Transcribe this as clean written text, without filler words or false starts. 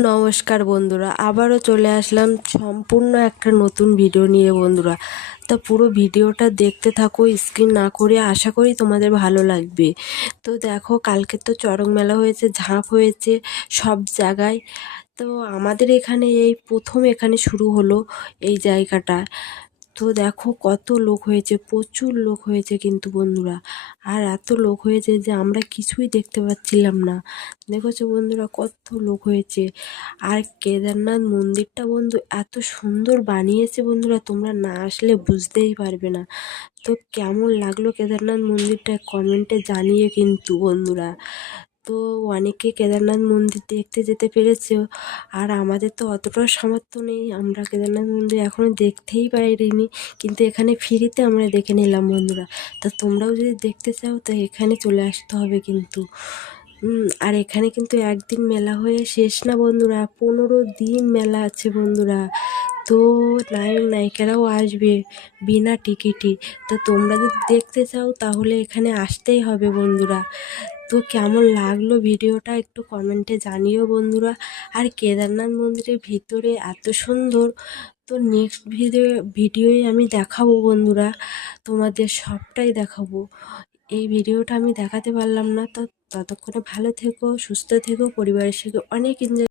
নমস্কার বন্ধুরা, আবারও চলে আসলাম সম্পূর্ণ একটা নতুন ভিডিও নিয়ে বন্ধুরা। তা পুরো ভিডিওটা দেখতে থাকো, স্কিপ না করে। আশা করি তোমাদের ভালো লাগবে। তো দেখো, কালকে তো চড়ক মেলা হয়েছে, ঝাঁপ হয়েছে সব জায়গায়। তো আমাদের এখানে এই প্রথম এখানে শুরু হলো এই জায়গাটা। তো দেখো কত লোক হয়েছে, প্রচুর লোক হয়েছে কিন্তু বন্ধুরা। আর এত লোক হয়েছে যে আমরা কিছুই দেখতে পাচ্ছিলাম না। দেখেছো বন্ধুরা কত লোক হয়েছে। আর কেদারনাথ মন্দিরটা বন্ধু এত সুন্দর বানিয়েছে বন্ধুরা, তোমরা না আসলে বুঝতেই পারবে না। তো কেমন লাগলো কেদারনাথ মন্দিরটা কমেন্টে জানিয়ে কিন্তু বন্ধুরা। তো অনেকে কেদারনাথ মন্দির দেখতে যেতে পেরেছে, আর আমাদের তো অতটাও সামর্থ্য নেই, আমরা কেদারনাথ মন্দির এখনও দেখতেই পারিনি। কিন্তু এখানে ফ্রিতে আমরা দেখে নিলাম বন্ধুরা। তা তোমরাও যদি দেখতে চাও তো এখানে চলে আসতে হবে কিন্তু। আর এখানে কিন্তু একদিন মেলা হয়ে শেষ না বন্ধুরা, 15 দিন মেলা আছে বন্ধুরা। তো নায়ক নায়িকারাও আসবে বিনা টিকিটই। তো তোমরা যদি দেখতে চাও তাহলে এখানে আসতেই হবে বন্ধুরা। তো কেমন লাগলো ভিডিওটা একটু কমেন্টে জানিও বন্ধুরা। আর কেদারনাথ মন্দিরের ভিতরে এত সুন্দর। তো নেক্সট ভিডিওয়ে আমি দেখাবো বন্ধুরা, তোমাদের সবটাই দেখাবো। এই ভিডিওটা আমি দেখাতে পারলাম না। তো ততক্ষণে ভালো থেকো, সুস্থ থেকো, পরিবারের সঙ্গে অনেক এনজয়